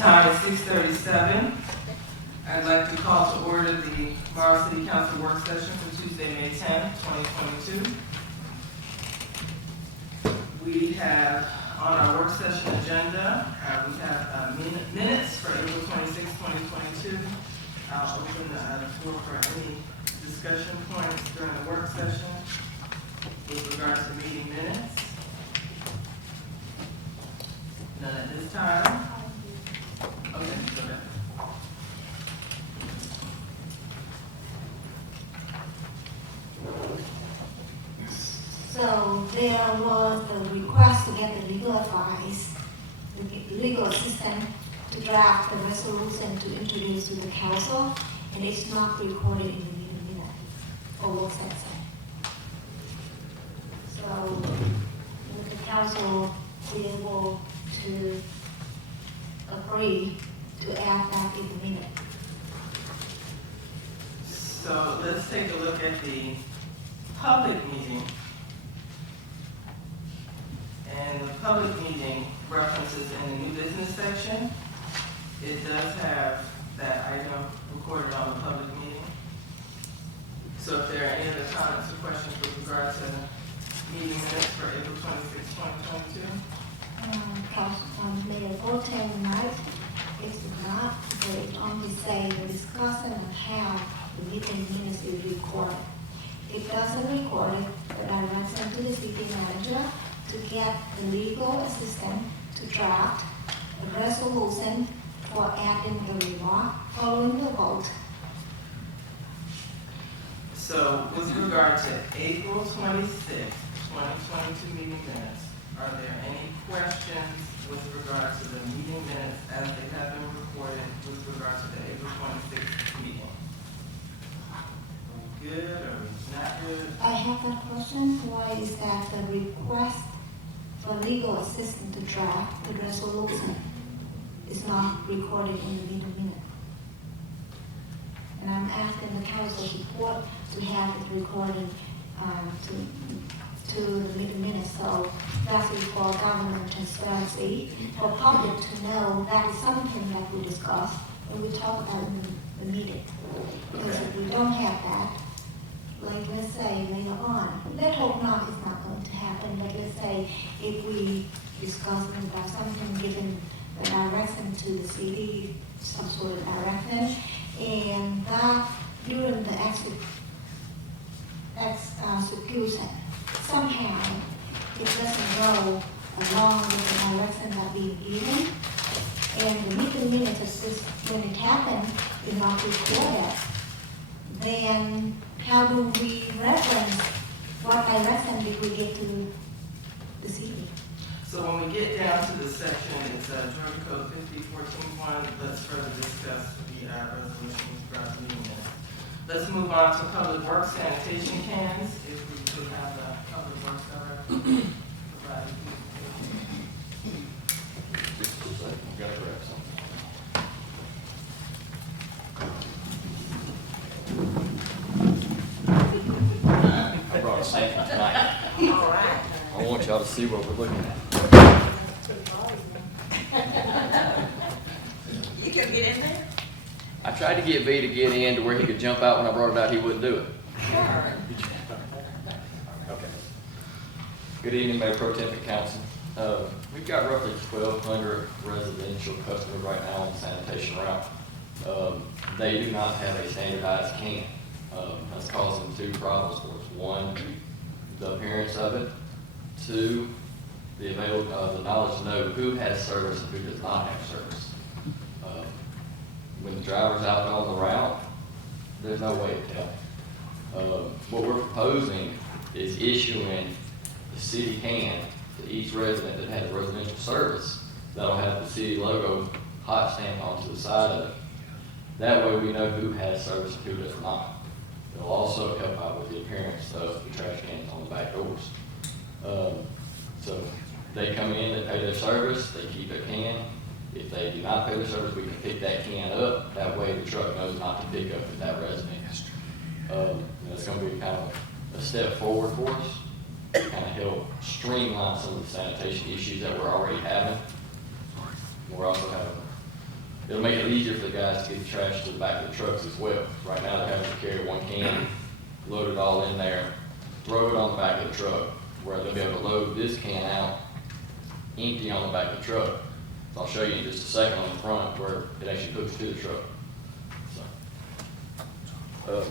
Time is 6:37. I'd like to call to order the Morrow City Council work session for Tuesday, May 10th, 2022. We have on our work session agenda, we have minutes for April 26, 2022. I'll open the floor for any discussion points during the work session with regards to meeting minutes. None at this time. Okay, go ahead. So there was a request to get the legal advice, the legal assistant to draft the resolution to introduce to the council, and it's not recorded in the meeting minute or work session. So would the council be able to agree to add that in the minute? So let's take a look at the public meeting. And the public meeting references in the new business section. It does have that item recorded on the public meeting. So if there are any other comments or questions with regard to meeting minutes for April 26, 2022? Mayor Pro Tem Knight, it's not, they only say the discussion of how the meeting minutes is recorded. It doesn't record it, but I went to the city manager to get the legal assistant to draft a resolution for adding the remark following the vote. So with regard to April 26, 2022 meeting minutes, are there any questions with regard to the meeting minutes as they have been recorded with regard to the April 26th meeting? Are we good or are we not good? I have that question. Why is that the request for legal assistant to draft the resolution is not recorded in the meeting minute? And I'm asking the council support to have it recorded to the meeting minutes. So that's it for government transparency, for public to know that is something that we discuss and we talk about in the meeting. Because if we don't have that, like let's say later on, let's hope not, it's not going to happen, but let's say if we discuss about something, given the direction to the city, some sort of direction, and that during the execution, somehow it doesn't go along with the direction that we've given, and the meeting minutes assist when it happened is not recorded, then how do we reference what direction did we get to the city? So when we get down to the section, it's Georgia Code 5014.1. Let's further discuss the resolution with regard to meeting minutes. Let's move on to public works sanitation cans. If we could have the public works director provide the Got to grab something. I brought a sample tonight. All right. I want y'all to see what we're looking at. You can get in there? I tried to get V to get in to where he could jump out when I brought it out. He wouldn't do it. Sure. Okay. Good evening, Mayor Pro Tem and Council. We've got roughly 1,200 residential customers right now on the sanitation route. They do not have a standardized can. That's causing two problems for us. One, the appearance of it. Two, the knowledge to know who has service and who does not have service. When the driver's out on the route, there's no way to tell. What we're proposing is issuing the city can to each resident that has residential service that'll have the city logo hot stamped onto the side of it. That way we know who has service and who does not. It'll also help out with the appearance of the trash cans on the back doors. So they come in, they pay their service, they keep their can. If they do not pay their service, we can pick that can up. That way the truck knows not to pick up at that resident. It's going to be kind of a step forward for us, to kind of help streamline some of the sanitation issues that we're already having. We're also having It'll make it easier for the guys to get the trash to the back of the trucks as well. Right now, they're having to carry one can, load it all in there, throw it on the back of the truck, where they'll be able to load this can out, empty on the back of the truck. So I'll show you in just a second on the front where it actually hooks to the truck. So,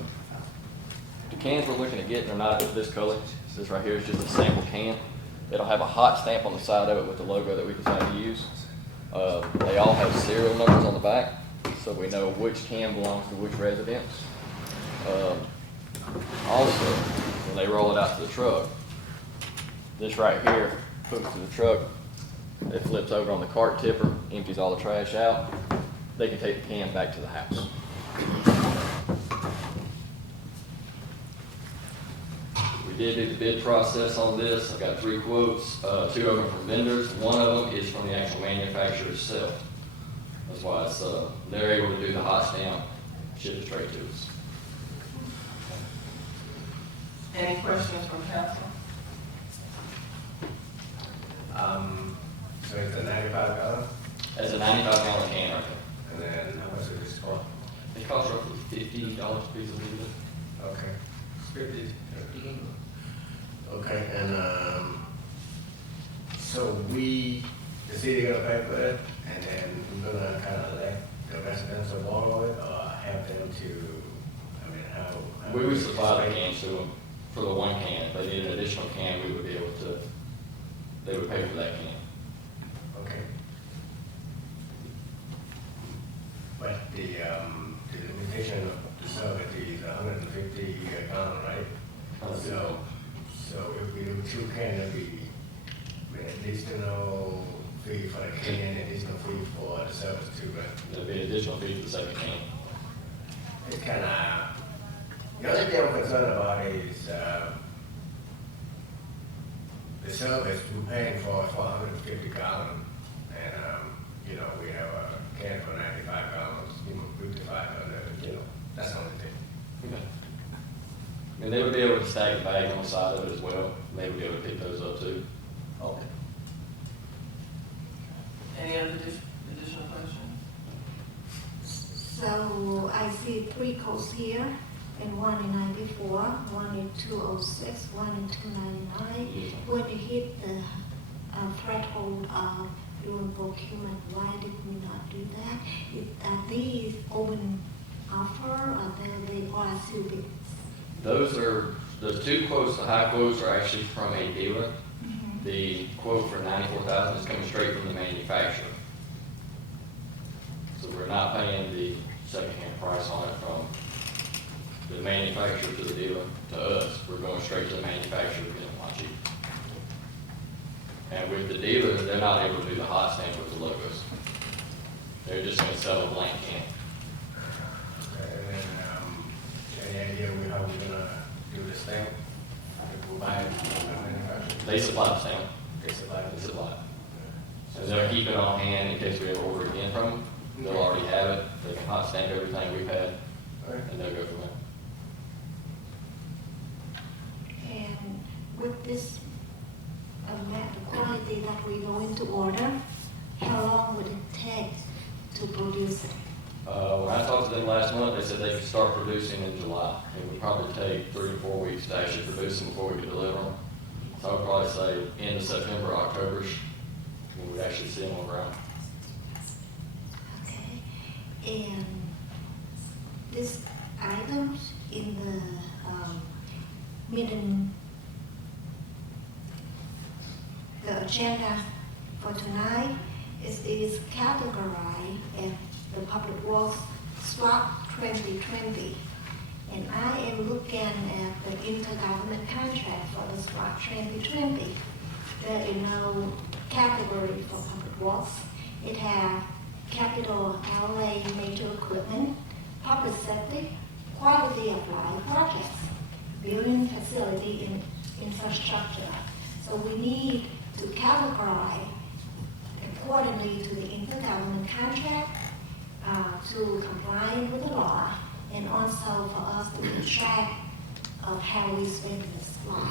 the cans we're looking at getting are not this color. This right here is just a sample can. It'll have a hot stamp on the side of it with the logo that we decided to use. They all have serial numbers on the back, so we know which can belongs to which residence. Also, when they roll it out to the truck, this right here hooks to the truck. It flips over on the cart tipper, empties all the trash out. They can take the can back to the house. We did do the bid process on this. I've got 3 quotes, 2 of them from vendors. One of them is from the actual manufacturer itself. That's why it's, they're able to do the hot stamp, ship it straight to us. Any questions from council? So it's a 95 That's a 95-gallon can right and then how much is this for? there. It costs roughly $50 a piece of lead. Okay. 50. Okay, and so the city gonna pay for it, and then we're gonna kind of let the residents borrow it, or have them to, I mean, how? We would supply the cans to them for the one can. If they need an additional can, we would be able to, they would pay for that can. Okay. But the limitation of the service is 150 gallon, right? So if we do 2 cans, it'll be additional fee for the can, additional fee for the service too, right? There'd be an additional fee for the second can. It's kind of, the only thing I'm concerned about is the service we're paying for is 450 gallons, and you know, we have a can for 95 gallons, 5,500, that's the only thing. Okay. And they would be able to stack the bag on the side of it as well. They would be able to pick those up too. Okay. Any other additional questions? So I see 3 quotes here, and one in 94, one in 206, one in 299. When you hit the threshold of doing procurement, why did we not do that? Are these open offer, or they are still big? Those are, the 2 quotes, the high quotes are actually from a dealer. The quote for $94,000 is coming straight from the manufacturer. So we're not paying the secondhand price on it from the manufacturer to the dealer to us. We're going straight to the manufacturer to get them a lot cheaper. And with the dealer, they're not able to do the hot stamp with the logos. They're just going to sell a blank can. Okay, and then, any idea how we're gonna do this thing? If we buy it from the manufacturer? They supply the stamp. They supply They this. supply it. And they'll keep it on hand in case we ever order again from them. They'll already have it. They can hot stamp everything we've had, Okay. and they'll go from there. And with this amount of quantity that we're going to order, how long would it take to produce it? When I talked to them last month, they said they could start producing in July. It would probably take 3 to 4 weeks to actually produce them before we could deliver them. So I would probably say end of September, October-ish, when we'd actually see them on the ground. Okay, and these items in the meeting, the agenda for tonight is categorized as the Public Works SWAT 2020. And I am looking at the intergovernment contract for the SWAT 2020. There is no category for Public Works. It has capital outlay, major equipment, public safety, quality of life projects, building facility and infrastructure. So we need to categorize accordingly to the intergovernment contract, to comply with the law, and also for us to keep track of how we spend this law.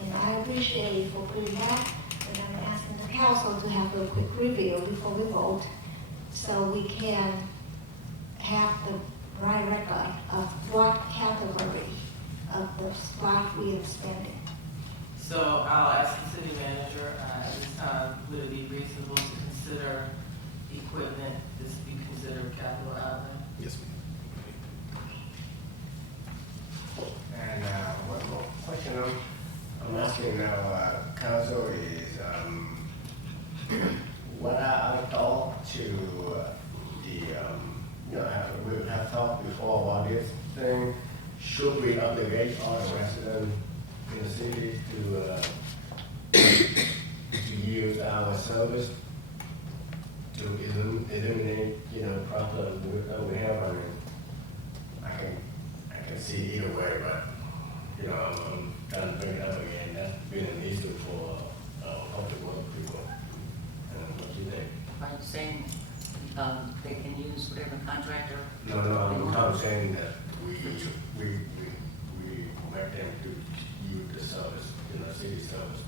And I appreciate you for putting that, and I'm asking the council to have a quick review before we vote so we can have the right record of what category of the what we are spending. So I'll ask the city manager, at this time, would it be reasonable to consider equipment, this be considered capital outlay? Yes, ma'am. And one more question I'm asking now, council is, what are our thoughts to we have talked before about this thing. Should we obligate all the residents in the city to use our service to eliminate, problems that we have? I mean, I can see either way, but, I'm trying to bring it up again. That's been an issue for public work people. What do you think? Are you saying, they can use whatever contractor? No, I'm saying that we make them to use the service, city service,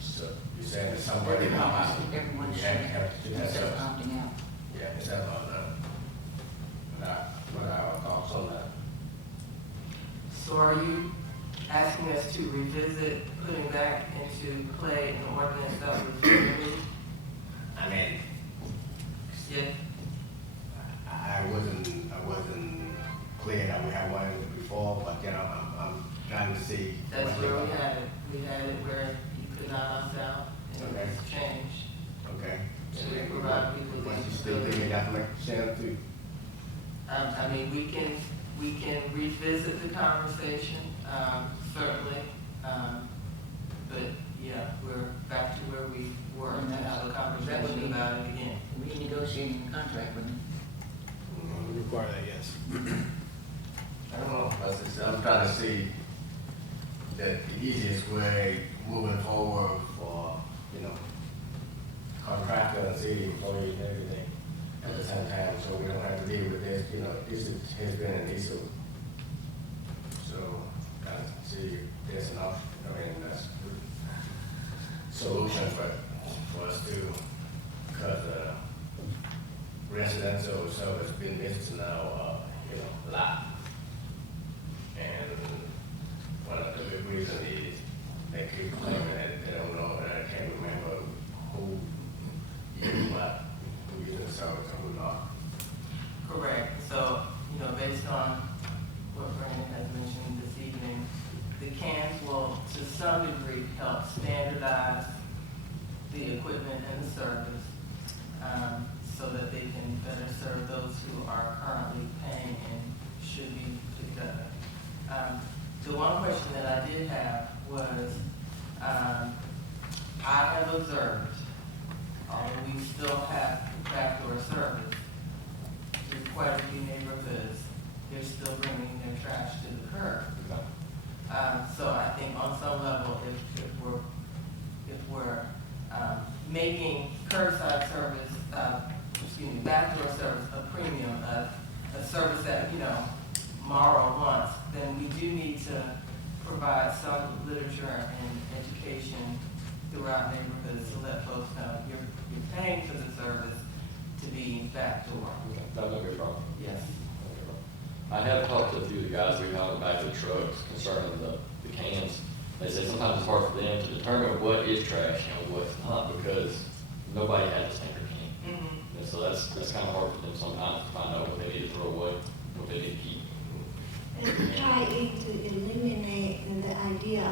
so you're saying that somebody. Everyone should, have to do that instead of service. opting out. Yeah, is that about that? What are our thoughts on that? So are you asking us to revisit putting back into play an ordinance that was removed? I mean, Yeah, I wasn't clear that we had one before, but I'm trying to see. that's where we had it. We had it where you could not opt out, and Okay. it's changed. Okay. So we provide people with What you still thinking that makes sense to? I mean, we can revisit the conversation, certainly. But, yeah, we're back to where we were to have a conversation about it again. Renegotiating the contract with them. We require that, yes. I don't know, I'm trying to see that the easiest way moving forward for, contractor and city employees and everything at the same time, so we don't have to deal with this, has been an issue. So, I see if there's enough, that's a good solution for us to, because, residential service business now, a lot. And one of the big reasons is they keep claiming that they don't know, and I can't remember who used what, who used the service and who not. Correct. So, based on what Brandon has mentioned this evening, the cans will, to some degree, help standardize the equipment and the service, so that they can better serve those who are currently paying and should be picked up. The one question that I did have was, I have observed, although we still have backdoor service, in quite a few neighborhoods, they're still bringing their trash to the curb. So I think on some level, if we're making curbside service, backdoor service a premium, a service that, Morrow wants, then we do need to provide some literature and education throughout neighborhoods to let folks know you're paying for the service to be backdoor. That would be a problem. Yes. I have talked to a few of the guys we hauled back to the trucks concerning the cans. They say sometimes it's hard for them to determine what is trash and what's not, because nobody has a stinker can. Mm-hmm. And so that's kind of hard for them sometimes to find out what they need to throw away, what they need to keep. And try to eliminate the idea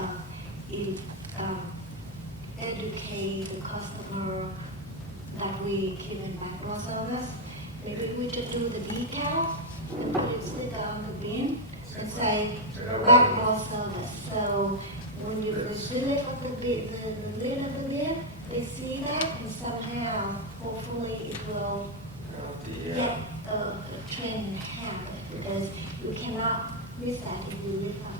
of educate the customer that we give in backdoor service. Maybe we could do the decal and put it stick on the bin and say backdoor service. So when you deliver the lid of the bin, they see that, and somehow, hopefully, it will get the trend habit, because you cannot miss that if you lift up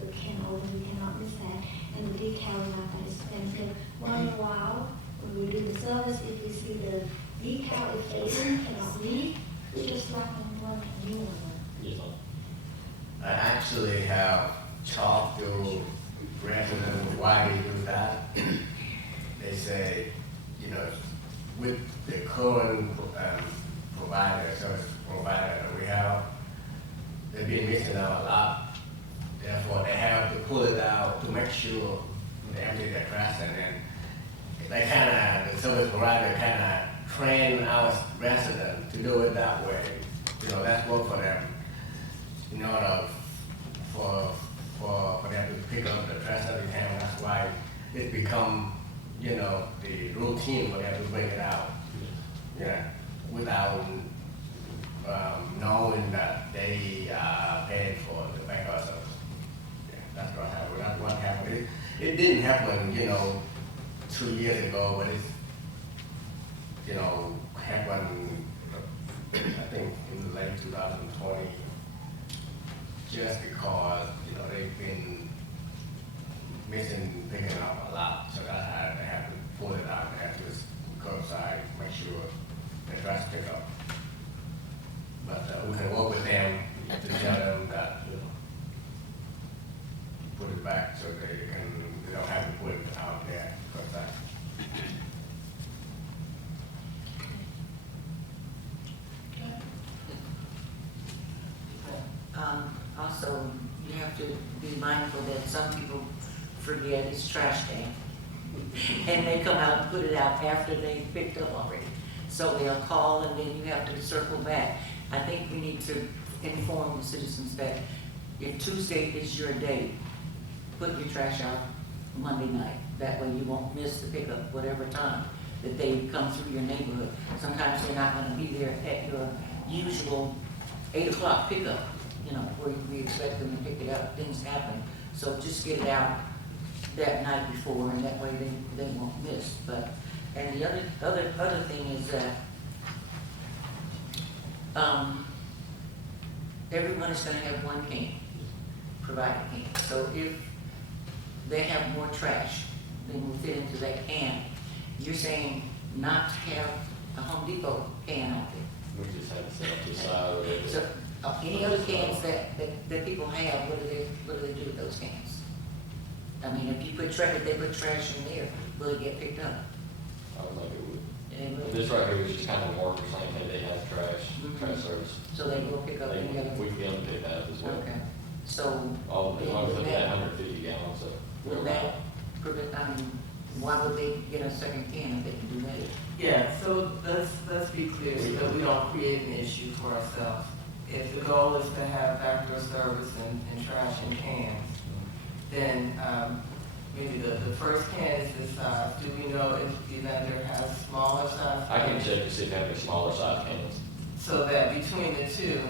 the can open, you cannot miss that. And the decal is not that expensive. Once in a while, when we do the service, if we see the decal is fading, cannot read, we just slap in one new one. Yes, sir. I actually have talked to residents why they do that. They say, with the current service provider that we have, they've been missing out a lot. Therefore, they have to pull it out to make sure they empty their trash, and then the service provider train our residents to do it that way. That's work for them. In order for them to pick up the trash every time, that's why it become, the routine for them to bring it out. Without knowing that they are paid for the backup service. That's what happened. That's what happened. It didn't happen, 2 years ago, but it's, happened, I think, in late 2020, just because, they've been missing, picking up a lot. So that's how they have to pull it out. They have to curbside, make sure the trash pick up. But we can work with them to tell them that, put it back so they don't have to put it out there curbside. Also, you have to be mindful that some people forget it's trash day. And they come out and put it out after they picked up already. So they'll call and then you have to circle back. I think we need to inform the citizens that if Tuesday is your day, put your trash out Monday night. That way you won't miss the pickup, whatever time that they come through your neighborhood. Sometimes they're not gonna be there at your usual 8 o'clock pickup, where we expect them to pick it up. Things happen. So just get it out that night before, and that way they won't miss. And the other thing is that everyone is gonna have one can, provided can. So if they have more trash than will fit into that can, you're saying not to have a Home Depot can out there. We just have to set up the side or whatever. So, any other cans that people have, what do they do with those cans? I mean, if they put trash in there, will it get picked up? I don't think it would. And it will- This right here is just kind of a marker saying, hey, they have trash, trash service. So they will pick up any other? We can pick that up as well. Okay, so. All, as long as will they that- have 150 gallons of. Will that prevent, why would they get a second can if they can do that? Yeah, so let's be clear so that we don't create an issue for ourselves. If the goal is to have backdoor service and trash in cans, then maybe the first can is this size. Do we know if the vendor has smaller size? I can check to see if they have any smaller size cans. So that between the two,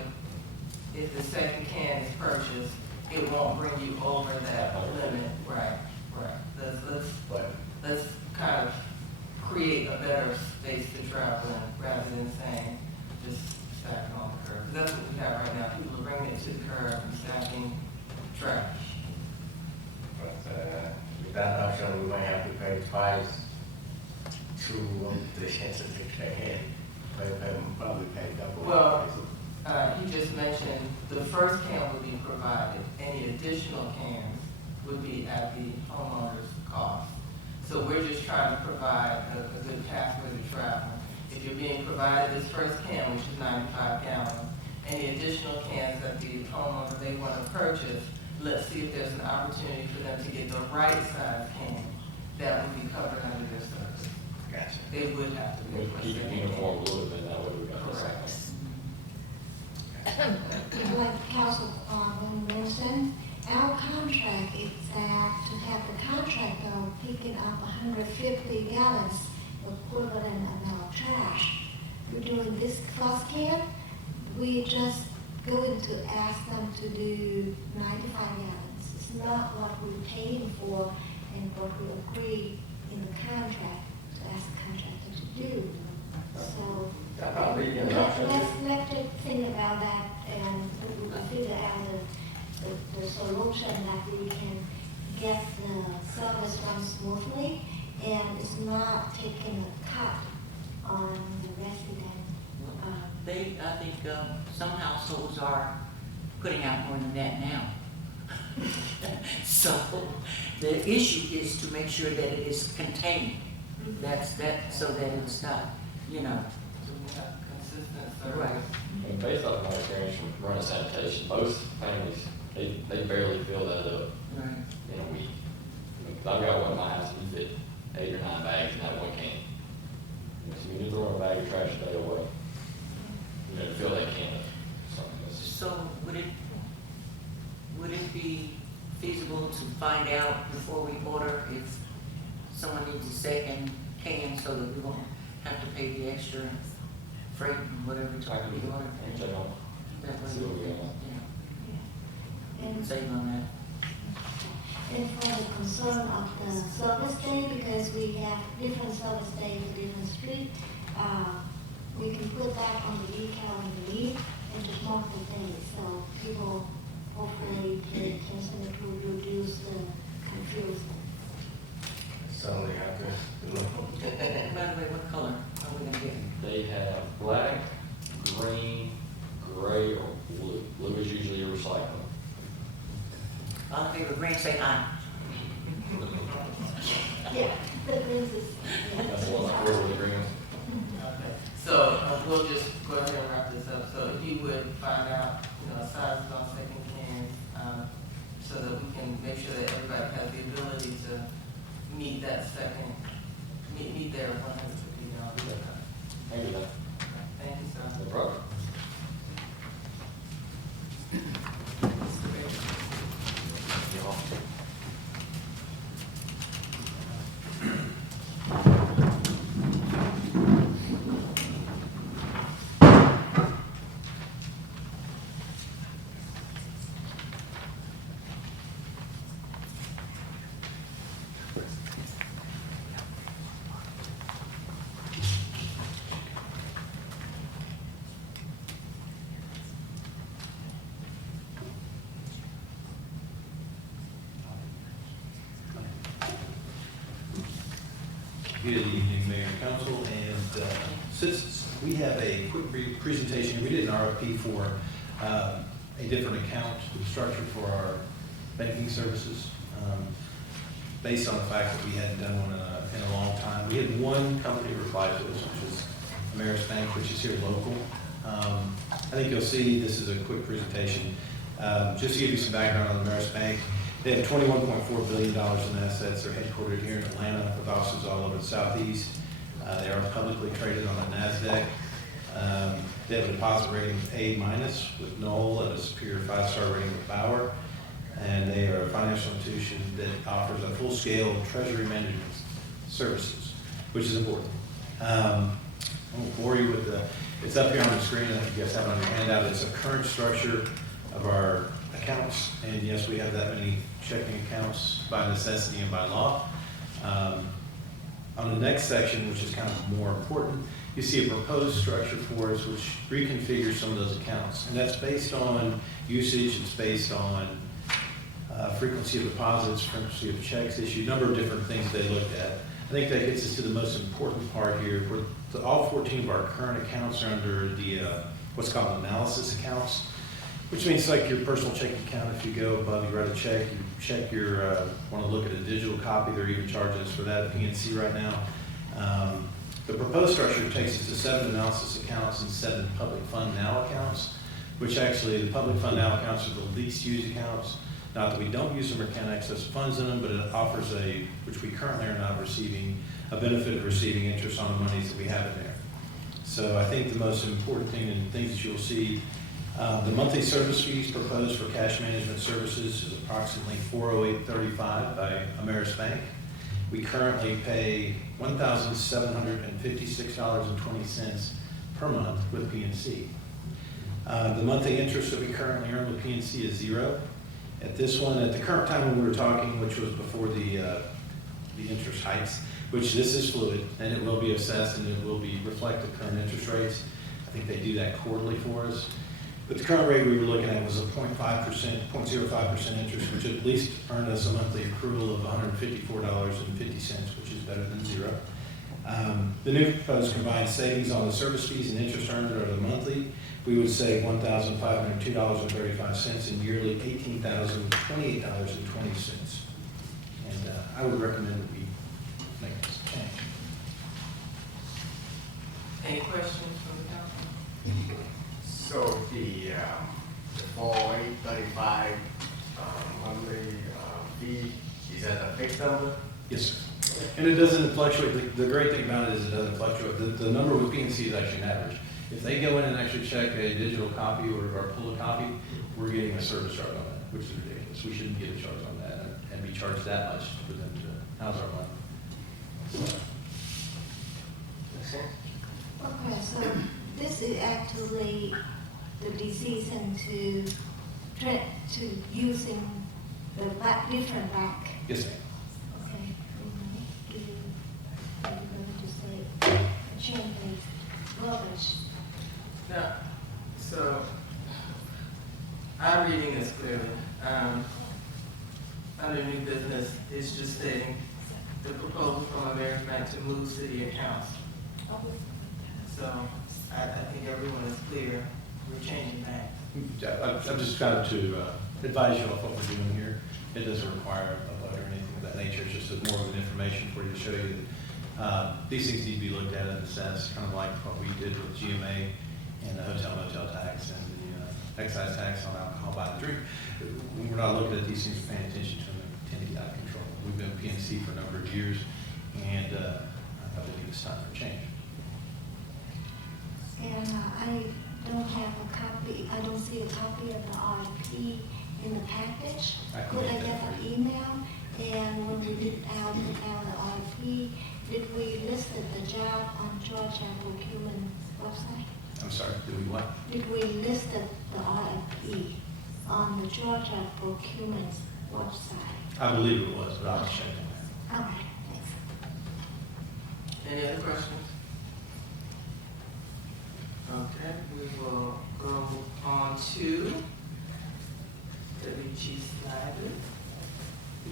if the second can is purchased, it won't bring you over that limit. Right. Let's kind of create a better space to travel in rather than saying just stacking on the curb. That's what we have right now. People are bringing it to the curb and stacking trash. But with that option, we might have to pay twice to the chance to take in. Probably pay double. Well, you just mentioned the first can would be provided. Any additional cans would be at the homeowner's cost. So we're just trying to provide a good pathway to travel. If you're being provided this first can, which is 95 gallons, any additional cans that the homeowner may want to purchase, let's see if there's an opportunity for them to get the right size can that would be covered under their service. Gotcha. They would have to We be. keep it uniform a little bit, that way we got this. Correct. Like Councilman mentioned, our contract is that to have the contractor picking up 150 gallons equivalent of our trash. We're doing this first can, we just going to ask them to do 95 gallons. It's not what we're paying for and what we agreed in the contract to ask the contractor to do. So That probably an option. let's think about that and we will figure out the solution that we can get the service run smoothly and it's not taking a cut on the resident. I think some households are putting out more than that now. So the issue is to make sure that it is contained. So that it's not you know, So we have consistent right. service. And based off my experience from running sanitation, most families, they barely fill that up Right. in a week. I've got one in my house, you fit 8 or 9 bags in that one can. So when you're throwing a bag of trash a day away, to fill that can up. So would it be feasible to find out before we order if someone needs a second can so that we won't have to pay the extra freight and whatever it's I can we order? check on, That way, see what we got. And save on that. And for the concern of the service day, because we have different service days at different street, we can put that on the decal and the lead and just mark the day, so people hopefully pay attention to reduce the confusion. So we have to, By the way, what color are we gonna get? They have black, green, gray, or blue. Blue is usually a recycling. All in favor of green, say aye. Yeah, the this is, That's the one I throw with the green. Okay, so we'll just go ahead and wrap this up. So if you would find out, sizes on second cans, so that we can make sure that everybody has the ability to meet that second, meet their 150 gallon. Thank you, Thank you, sir. no problem. Good evening, Mayor and Council, and since we have a quick presentation, we did an RFP for a different account structure for our banking services, based on the fact that we hadn't done one in a long time. We had one company reply to us, which is Ameris Bank, which is here local. I think you'll see this is a quick presentation. Just to give you some background on Ameris Bank, they have $21.4 billion in assets. They're headquartered here in Atlanta with offices all over the Southeast. They are publicly traded on the NASDAQ. They have a deposit rating of A- with Knoll and a superior 5-star rating with Bauer. And they are a financial institution that offers a full-scale treasury management services, which is important. I won't bore you with it's up here on the screen. I think you guys have it on your handout. It's a current structure of our accounts, and yes, we have that many checking accounts by necessity and by law. On the next section, which is kind of more important, you see a proposed structure for us which reconfigures some of those accounts, and that's based on usage, it's based on frequency of deposits, frequency of checks issued, a number of different things they looked at. I think that gets us to the most important part here, where all 14 of our current accounts are under the what's called analysis accounts, which means like your personal checking account. If you go above, you write a check, you check your, want to look at a digital copy, they're even charging us for that at PNC right now. The proposed structure takes us to 7 analysis accounts and 7 public fund now accounts, which actually the public fund now accounts are the least used accounts. Not that we don't use them or can't access funds in them, but it offers which we currently are not receiving, a benefit of receiving interest on the monies that we have in there. So I think the most important thing and things that you'll see, the monthly service fees proposed for cash management services is approximately $408.35 by Ameris Bank. We currently pay $1,756.20 per month with PNC. The monthly interest that we currently earn with PNC is 0. At this one, at the current time when we were talking, which was before the interest hikes, which this is fluid, and it will be assessed and it will be reflected current interest rates. I think they do that quarterly for us. But the current rate we were looking at was a 0.05% interest, which at least earned us a monthly accrual of $154.50, which is better than 0. The new proposed combined savings on the service fees and interest earned are the monthly. We would save $1,502.35 and yearly $18,028.20. And I would recommend that we make this change. Any questions from the council? So the 4,835 monthly fee, is that a fixed number? Yes, sir. And it doesn't fluctuate. The great thing about it is it doesn't fluctuate. The number with PNC is actually an average. If they go in and actually check a digital copy or pull a copy, we're getting a service charge on that, which is ridiculous. We shouldn't get a charge on that and be charged that much for them to house our money. So, Okay, so this is actually the decision to using the different bank. yes, ma'am. Okay, I'm going to say, change the verbiage. Yeah, so I'm reading this clearly. Under new business, it's just stating the proposal from American Bank to move city accounts. So I think everyone is clear, we're changing that. I'm just kind of to advise you of what we're doing here. It doesn't require a vote or anything of that nature. It's just more of an information for you to show you that these things need to be looked at and assessed, kind of like what we did with GMA and the hotel motel tax and the excise tax on alcohol by the drink. We're not looking at these things, paying attention to them, and tend to get out of control. We've been PNC for a number of years, and I believe it's time for change. And I don't have a copy, I don't see a copy of the RFP in the package. I can Could I make that get for an you. email? And when we did the RFP, did we list the job on Georgia procurement website? I'm sorry, did we what? Did we list the RFP on the Georgia procurement website? I believe it was, but I'll check on All right, thanks. Any other questions? Okay, we will go on to Deputy Chief Snyder.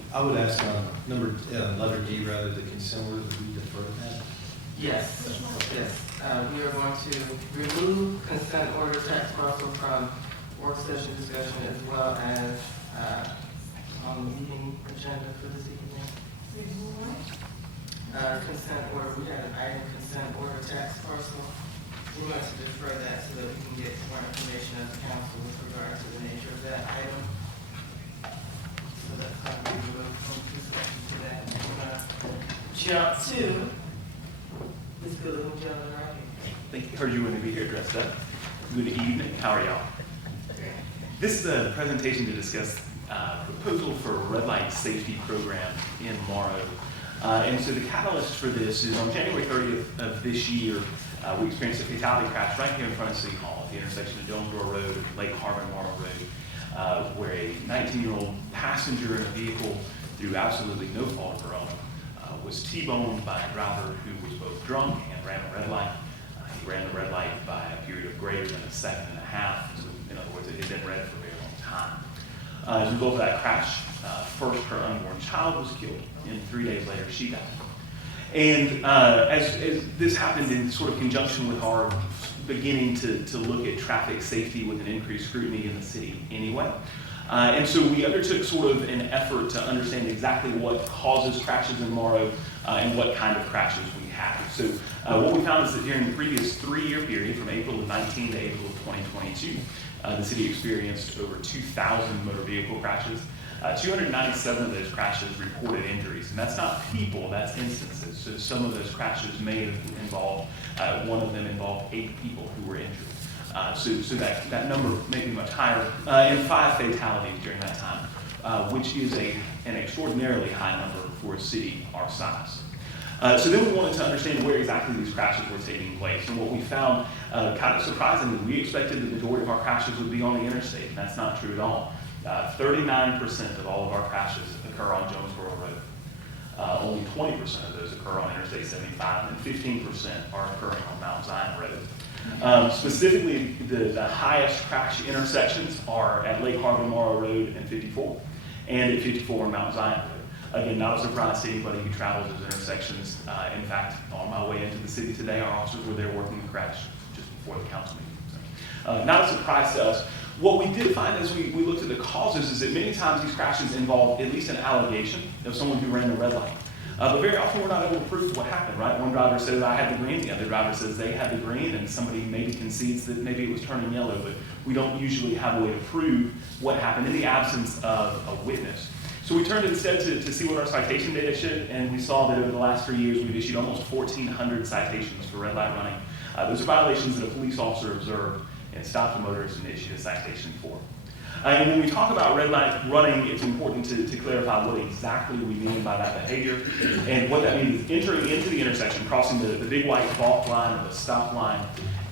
that. I would ask letter D, rather, the consent order, that we defer to that. Yes, yes. We are going to remove consent order tax parcel from work session discussion as well as on the meeting agenda for this evening. Consent order, we had an item, consent order tax parcel. We're going to defer that so that we can get more information as a council with regard to the nature of that item. So that's how we will go from discussion to that. We're going to jump to Ms. Billy, would you right here? Thank you. Heard you want to be here dressed up. Good evening. How are y'all? This is a presentation to discuss proposal for a red light safety program in Morrow. And so the catalyst for this is on January 30th of this year, we experienced a fatality crash right here in front of City Hall at the intersection of Jonesboro Road and Lake Harbor and Morrow Road, where a 19-year-old passenger in a vehicle, through absolutely no fault of her own, was T-boned by a driver who was both drunk and ran a red light. He ran the red light by a period of greater than a second and a half. So in other words, it had been red for a very long time. As a result of that crash, first her unborn child was killed, and 3 days later she died. And as this happened in sort of conjunction with our beginning to look at traffic safety with an increased scrutiny in the city anyway. And so we undertook sort of an effort to understand exactly what causes crashes in Morrow and what kind of crashes we have. So what we found is that during the previous 3-year period, from April of 19 to April of 2022, the city experienced over 2,000 motor vehicle crashes. 297 of those crashes reported injuries, and that's not people, that's instances. So some of those crashes may have involved, one of them involved 8 people who were injured. So that number may be much higher, and 5 fatalities during that time, which is an extraordinarily high number for a city our size. So then we wanted to understand where exactly these crashes were taking place. And what we found, kind of surprisingly, we expected the majority of our crashes would be on the interstate, and that's not true at all. 39% of all of our crashes occur on Jonesboro Road. Only 20% of those occur on Interstate 75, and 15% are occurring on Mount Zion Road. Specifically, the highest crash intersections are at Lake Harbor, Morrow Road, and 54, and at 54 and Mount Zion Road. Again, not a surprise to anybody who travels those intersections. In fact, on my way into the city today, our officers were there working the crash just before the council meeting. So, not a surprise to us. What we did find as we looked at the causes is that many times these crashes involve at least an allegation of someone who ran the red light. But very often we're not able to prove what happened, right? One driver says, I had the green, the other driver says they had the green, and somebody maybe concedes that maybe it was turning yellow, but we don't usually have a way to prove what happened in the absence of a witness. So we turned instead to see what our citation data showed, and we saw that over the last 3 years, we've issued almost 1,400 citations for red light running. Those are violations that a police officer observed and stopped a motorist and issued a citation for. And when we talk about red light running, it's important to clarify what exactly we mean by that behavior. And what that means is entering into the intersection, crossing the big white balk line or the stop line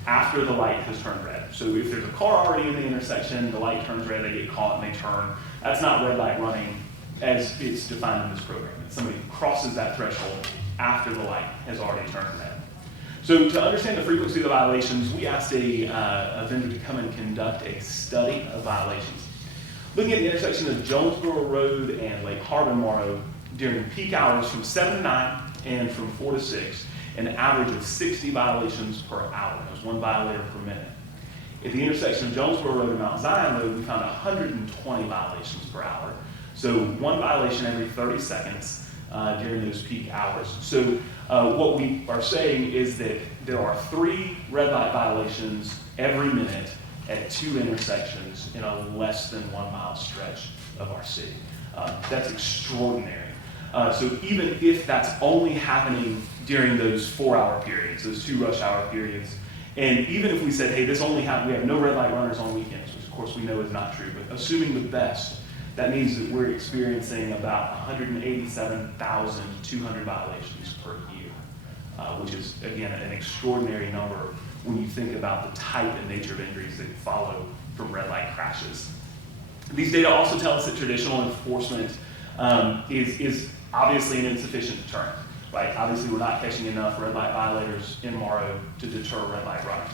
after the light has turned red. So if there's a car already in the intersection, the light turns red, they get caught and they turn. That's not red light running as it's defined in this program. It's somebody who crosses that threshold after the light has already turned red. So to understand the frequency of the violations, we asked a vendor to come and conduct a study of violations. Looking at the intersection of Jonesboro Road and Lake Harbor Morrow during peak hours from 7 to 9 and from 4 to 6, an average of 60 violations per hour. That was 1 violator per minute. At the intersection of Jonesboro Road and Mount Zion Road, we found 120 violations per hour. So 1 violation every 30 seconds during those peak hours. So what we are saying is that there are 3 red light violations every minute at 2 intersections in a less than 1 mile stretch of our city. That's extraordinary. So even if that's only happening during those 4-hour periods, those 2 rush hour periods, and even if we said, hey, this only happened, we have no red light runners on weekends, which of course we know is not true, but assuming the best, that means that we're experiencing about 187,200 violations per year, which is, again, an extraordinary number when you think about the type and nature of injuries that follow from red light crashes. These data also tell us that traditional enforcement is obviously an insufficient deterrent, right? Obviously, we're not catching enough red light violators in Morrow to deter red light running.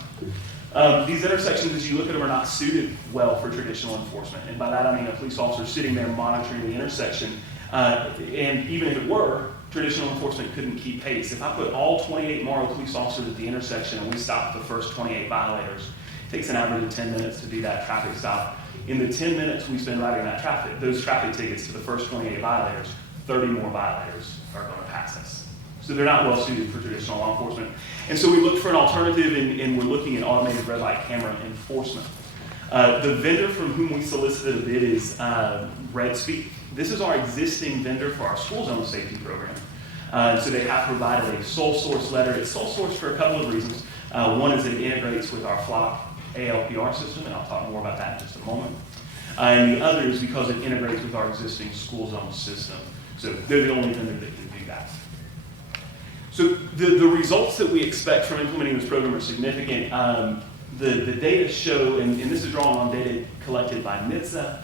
These intersections, as you look at them, are not suited well for traditional enforcement. And by that, I mean a police officer sitting there monitoring the intersection. And even if it were, traditional enforcement couldn't keep pace. If I put all 28 Morrow police officers at the intersection and we stop the first 28 violators, it takes an average of 10 minutes to do that traffic stop. In the 10 minutes we spend riding that traffic, those traffic tickets to the first 28 violators, 30 more violators are going to pass us. So they're not well suited for traditional law enforcement. And so we looked for an alternative, and we're looking at automated red light camera enforcement. The vendor from whom we solicited a bid is RedSpeed. This is our existing vendor for our school zone safety program. So they have provided a sole source letter. It's sole source for a couple of reasons. One is that it integrates with our Flock ALPR system, and I'll talk more about that in just a moment. And the other is because it integrates with our existing school zone system. So they're the only vendor that can do that. So the results that we expect from implementing this program are significant. The data show, and this is drawn on data collected by NHTSA,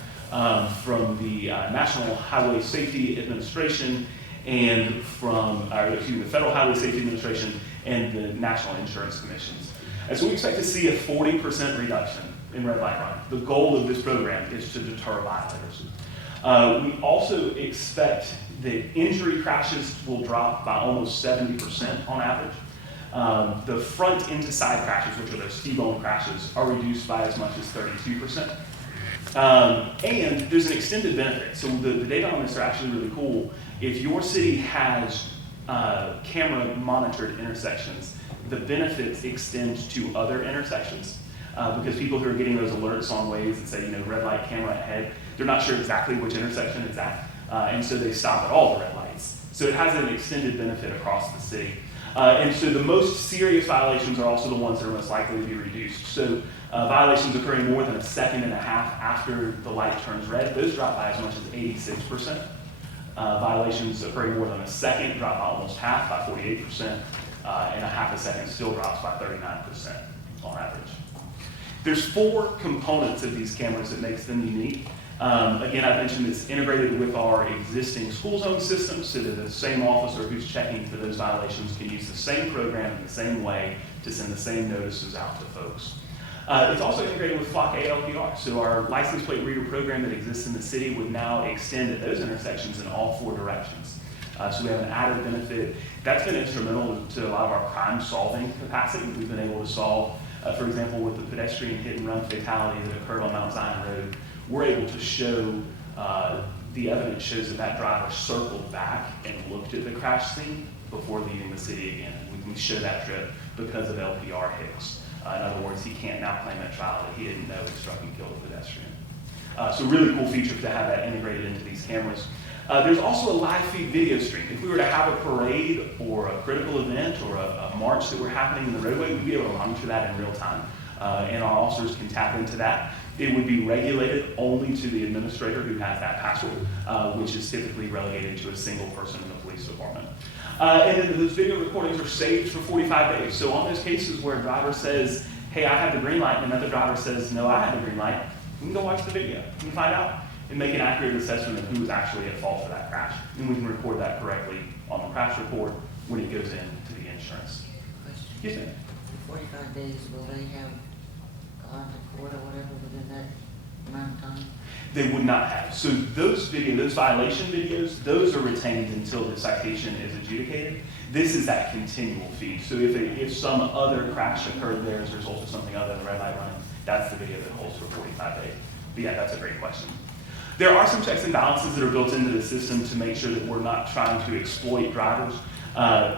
from the National Highway Safety Administration and from, the Federal Highway Safety Administration and the National Insurance Commissions. And so we expect to see a 40% reduction in red light running. The goal of this program is to deter violators. We also expect that injury crashes will drop by almost 70% on average. The front into side crashes, which are those T-bone crashes, are reduced by as much as 32%. And there's an extended benefit. So the data on this are actually really cool. If your city has camera monitored intersections, the benefits extend to other intersections. Because people who are getting those alerts on ways that say, red light camera ahead, they're not sure exactly which intersection it's at. And so they stop at all the red lights. So it has an extended benefit across the city. And so the most serious violations are also the ones that are most likely to be reduced. So violations occurring more than a second and a half after the light turns red, those drop by as much as 86%. Violations occurring more than a second drop by almost half, by 48%, and a half a second still drops by 39% on average. There's 4 components of these cameras that makes them unique. Again, I mentioned it's integrated with our existing school zone system so that the same officer who's checking for those violations can use the same program in the same way to send the same notices out to folks. It's also integrated with Flock ALPR, so our license plate reader program that exists in the city would now extend at those intersections in all 4 directions. So we have an added benefit. That's been instrumental to a lot of our crime solving capacity. We've been able to solve, for example, with the pedestrian hit and run fatality that occurred on Mount Zion Road, we're able to show the evidence shows that that driver circled back and looked at the crash scene before leaving the city again. And we can show that trip because of LPR Hicks. In other words, he can't now claim at trial that he didn't know he struck and killed a pedestrian. So really cool feature to have that integrated into these cameras. There's also a live feed video stream. If we were to have a parade or a critical event or a march that were happening in the roadway, we'd be able to monitor that in real time. And our officers can tap into that. It would be regulated only to the administrator who has that password, which is typically relegated to a single person in the police department. And then those video recordings are saved for 45 days. So on those cases where a driver says, hey, I have the green light, and another driver says, no, I have the green light, we can go watch the video and find out and make an accurate assessment of who was actually at fault for that crash. And we can record that correctly on the crash report when it goes into the insurance. Question. Yes, ma'am. In 45 days, will they have gone to court or whatever within that amount of time? They would not have. So those violation videos, those are retained until the citation is adjudicated. This is that continual feed. So if some other crash occurred there as a result of something other than red light running, that's the video that holds for 45 days. But yeah, that's a great question. There are some checks and balances that are built into the system to make sure that we're not trying to exploit drivers.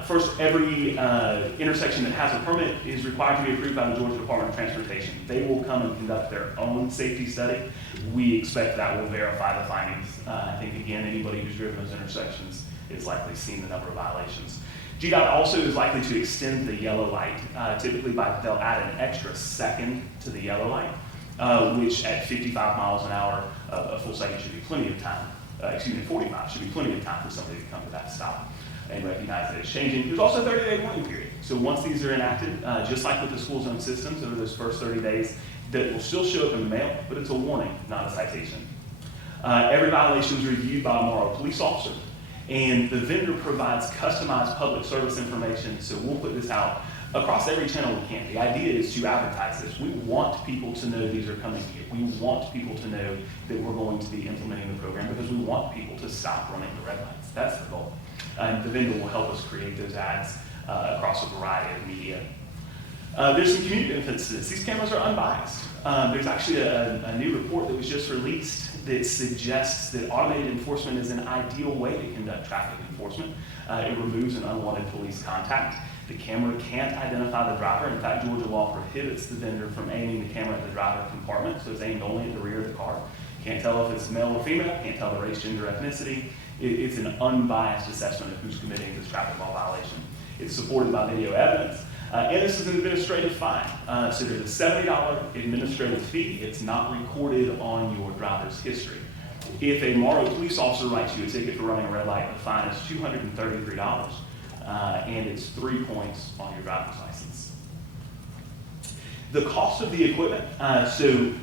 First, every intersection that has a permit is required to be approved by the Georgia Department of Transportation. They will come and conduct their own safety study. We expect that will verify the findings. I think, again, anybody who's driven those intersections is likely seen the number of violations. GDOT also is likely to extend the yellow light. Typically, they'll add an extra second to the yellow light, which at 55 miles an hour, a full second should be plenty of time. 45 should be plenty of time for somebody to come to that stop and recognize that it's changing. There's also a 30-day warning period. So once these are enacted, just like with the school zone systems, over those first 30 days, that will still show up in the mail, but it's a warning, not a citation. Every violation is reviewed by a Morrow police officer, and the vendor provides customized public service information, so we'll put this out across every channel we can. The idea is to advertise this. We want people to know these are coming here. We want people to know that we're going to be implementing the program because we want people to stop running the red lights. That's the goal. And the vendor will help us create those ads across a variety of media. There's some community benefits to this. These cameras are unbiased. There's actually a new report that was just released that suggests that automated enforcement is an ideal way to conduct traffic enforcement. It removes an unwanted police contact. The camera can't identify the driver. In fact, Georgia law prohibits the vendor from aiming the camera at the driver compartment, so it's aimed only at the rear of the car. Can't tell if it's male or female, can't tell the race, gender, ethnicity. It's an unbiased assessment of who's committing this traffic law violation. It's supported by video evidence, and this is an administrative fine. So there's a $70 administrative fee. It's not recorded on your driver's history. If a Morrow police officer writes you a ticket for running a red light, the fine is $233. And it's 3 points on your driver's license. The cost of the equipment, so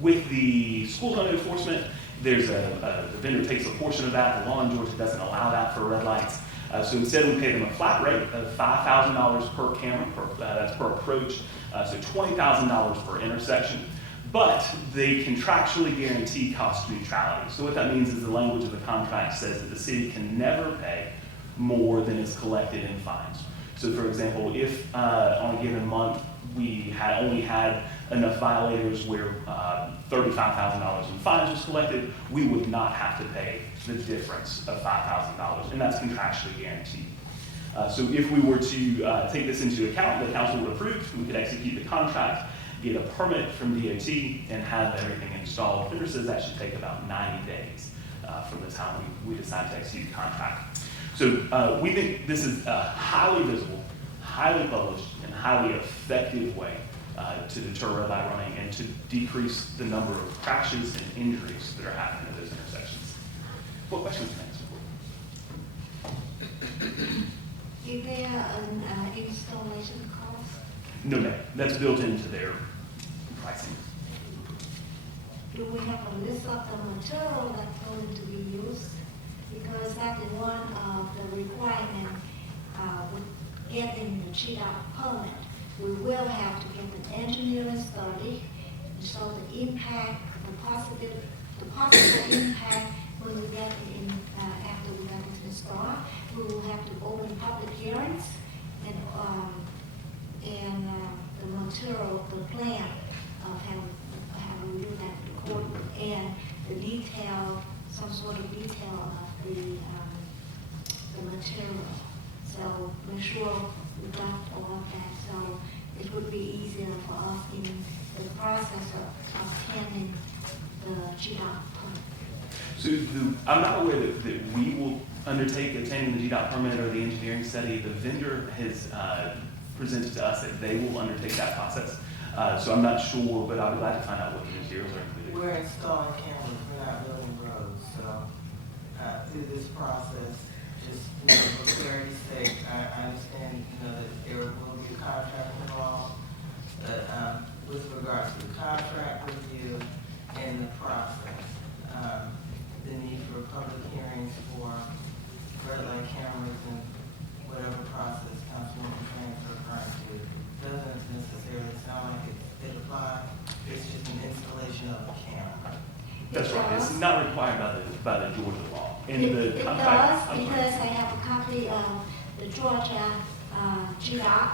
with the school zone enforcement, there's the vendor takes a portion of that. The law in Georgia doesn't allow that for red lights. So instead we pay them a flat rate of $5,000 per camera, that's per approach, so $20,000 per intersection. But they contractually guarantee cost neutrality. So what that means is the language of the contract says that the city can never pay more than is collected in fines. So for example, if on a given month we only had enough violators where $35,000 in fines was collected, we would not have to pay the difference of $5,000, and that's contractually guaranteed. So if we were to take this into account, the council would approve, we could execute the contract, get a permit from DOT, and have everything installed. Vendor says that should take about 90 days from the time we decide to execute the contract. So we think this is a highly visible, highly published, and highly effective way to deter red light running and to decrease the number of crashes and injuries that are happening at those intersections. What questions can I answer? Is there an installation cost? No, ma'am. That's built into their pricing. Do we have a list of the material that's going to be used? Because that's one of the requirements with getting the GDOT permit. We will have to get an engineering study to show the impact, the possible impact when we get in after we get it installed. We will have to open public hearings and the material, the plan of how we do that with the court and the detail, some sort of detail make sure we got all of that, so it would be easier for us in the process of obtaining the GDOT permit. So I'm not aware that we will undertake obtaining the GDOT permit or the engineering study. The vendor has presented to us that they will undertake that process. So I'm not sure, but I'll be glad to find out what the materials are included. We're installing cameras, we're not building roads, so, through this process, just, for clarity's sake, I understand, that there will be a contract involved, but, with regard to the contract review and the process, the need for public hearings for red light cameras and whatever process Councilman Trains are referring to, doesn't necessarily sound like it applies. It's just an installation of a camera. That's right. It's not required by the Georgia law. And It the does, contract. because I have a copy of the Georgia GDOT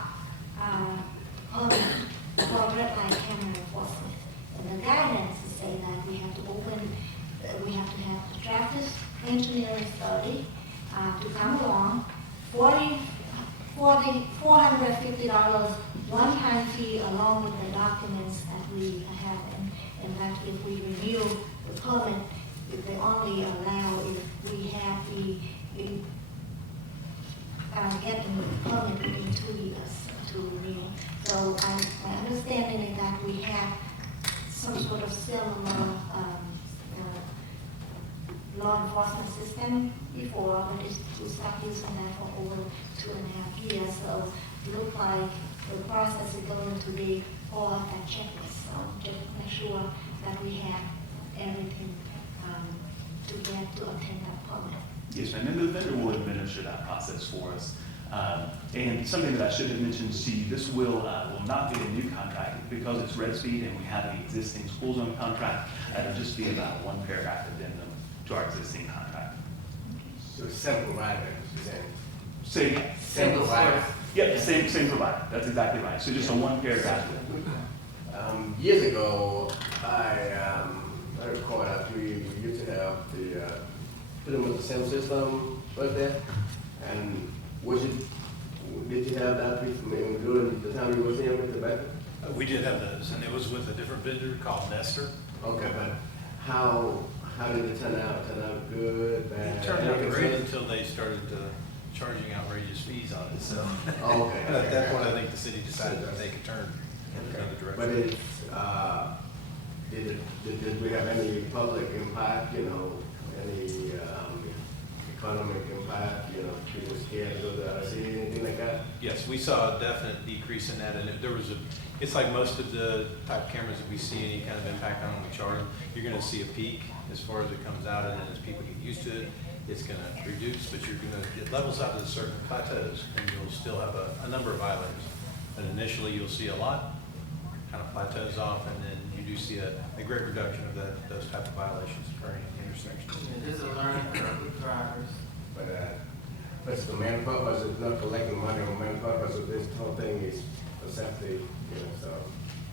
permit for red light camera enforcement. And the guidance is saying that we have to we have to have the traffic engineering study to come along, $450 one-time fee along with the documents that we have, and that if we renew the permit, if they only allow if we have getting the permit within 2 years to renew. So my understanding is that we have some sort of similar law enforcement system before, but we stopped using that for over 2.5 years. So it looks like the process is going to be all of that checklist. So just make sure that we have everything to obtain that permit. Yes, ma'am. And the vendor will administer that process for us. And something that I should have mentioned to you, this will not be a new contract because it's red speed and we have an existing school zone contract. It'll just be about one paragraph addendum to our existing contract. So same provider, you're saying? Say again? Same provider? Yep, same provider. That's exactly right. So just a one paragraph. Years ago, I recall that we used to have the pretty much the same system right there. And did you have that during the time you were here with the back? We did have those, and it was with a different vendor called Nestor. Okay, but how did it turn out? Turn out good, bad? It turned out great until they started charging outrageous fees on it, so. Oh, okay. And at that point, I think the city decided to take a turn in another But direction. did we have any public impact, any economic impact, people scared to go to the other city, anything like that? Yes, we saw a definite decrease in that, and it's like most of the type cameras that we see any kind of impact on when we charge them. You're gonna see a peak as far as it comes out, and then as people get used to it, it's gonna reduce, but it levels out to certain plateaus, and you'll still have a number of violators. And initially, you'll see a lot, kind of plateaus off, and then you do see a great reduction of those type of violations occurring in the intersections. There's a learning curve with drivers. But the main purpose is not collecting money. The main purpose of this whole thing is for safety, so.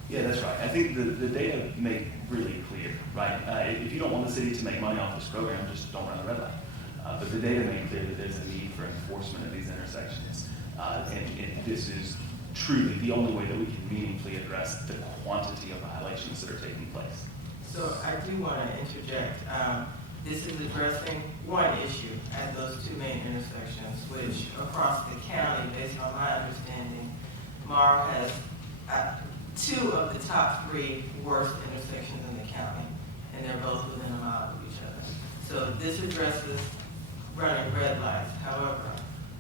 Yeah, that's right. I think the data make really clear, right? If you don't want the city to make money off this program, just don't run the red light. But the data make clear that there's a need for enforcement of these intersections. And this is truly the only way that we can meaningfully address the quantity of violations that are taking place. So I do want to interject. This is addressing one issue at those two main intersections, which across the county, based on my understanding, Morrow has two of the top 3 worst intersections in the county, and they're both within a mile of each other. So this addresses running red lights. However,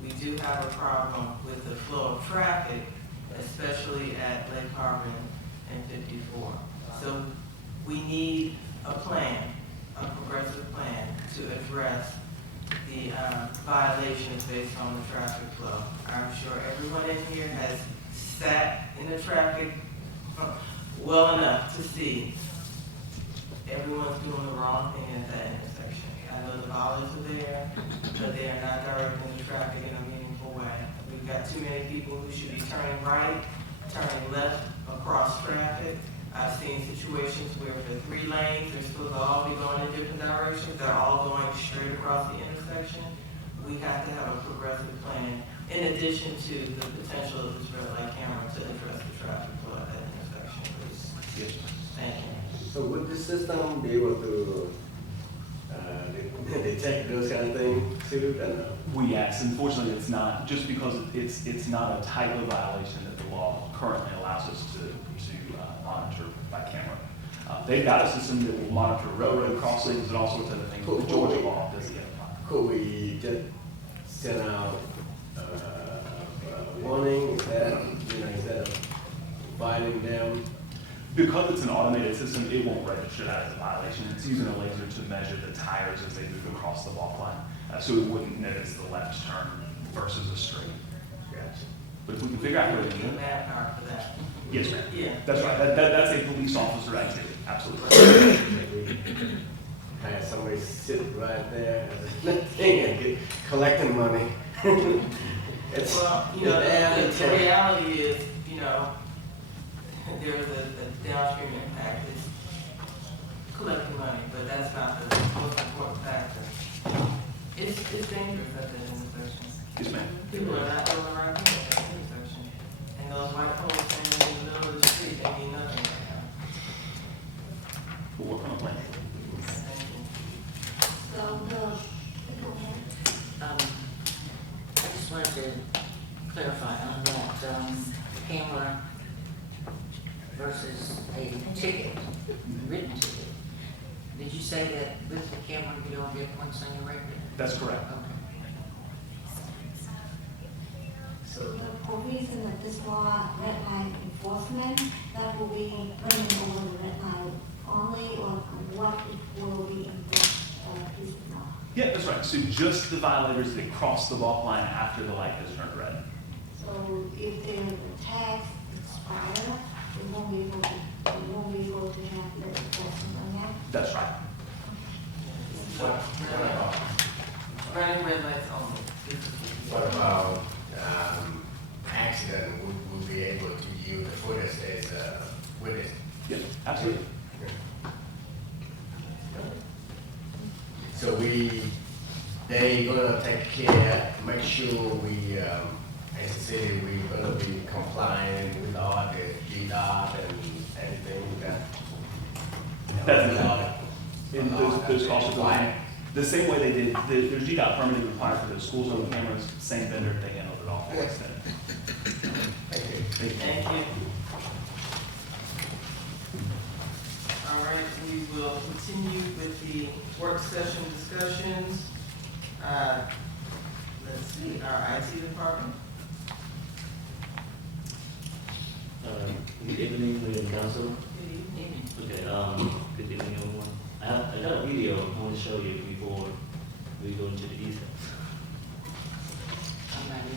we do have a problem with the flow of traffic, especially at Lake Harbor and 54. So we need a plan, a progressive plan to address the violations based on the traffic flow. I'm sure everyone in here has sat in the traffic well enough to see everyone's doing the wrong thing at that intersection. I know the bollards are there, but they are not directing the traffic in a meaningful way. We've got too many people who should be turning right, turning left across traffic. I've seen situations where for 3 lanes, they're supposed to all be going in different directions. They're all going straight across the intersection. We have to have a progressive plan in addition to the potential of this red light camera to address the traffic flow at that intersection, please? Yes. Thank you. So would this system be able to, detect those kind of things too, or no? Yes, unfortunately, it's not, just because it's not a type of violation that the law currently allows us to monitor by camera. They've got a system that will monitor railroad crossings and all sorts of other things, but the Georgia law doesn't yet apply. Could we just send out a warning, is that, instead of fining them? Because it's an automated system, it won't register that as a violation. It's using a laser to measure the tires as they move across the walk line. So it wouldn't notice the left turn versus a straight. Gotcha. But if we can figure out how to Would do you it. manpower for that? Yes, ma'am. Yeah. That's right. That's a police officer activity, absolutely. Have somebody sit right there and get, collecting money. It's, Well, the reality is, there's a downstream impact, it's collecting money, but that's not the most important factor. It's dangerous at that intersection. Yes, ma'am. People are not going around at that intersection, and those white poles standing in the middle of the street, they mean nothing right now. We'll work on a plan. Thank you. So I just wanted to clarify on that, camera versus a ticket, written ticket. Did you say that with the camera, you don't get points on your record? That's correct. Okay. So the provision of this law, red light enforcement, that will be running over the red light only, or what it will be in this piece of law? Yeah, that's right. So just the violators that cross the walk line after the light has turned red. So if the tax expire, we won't be able to have the enforcement on that? That's right. Running red lights only. What about, accident, would we be able to use the footage as a witness? Yeah, absolutely. So they gonna take care, make sure we, as a city, we gonna be compliant with all the GDOT and everything that. Definitely. And those costs are going, the same way they did, there's GDOT permitting required for those school zone cameras, same vendor, they handled it all for us then. Thank you. Thank you. All right, we will continue with the work session discussions. Let's see, our IT department. Good evening, Mayor and Council. Good evening. Okay, good evening, everyone. I got a video I want to show you before we go into the details. I'm not in.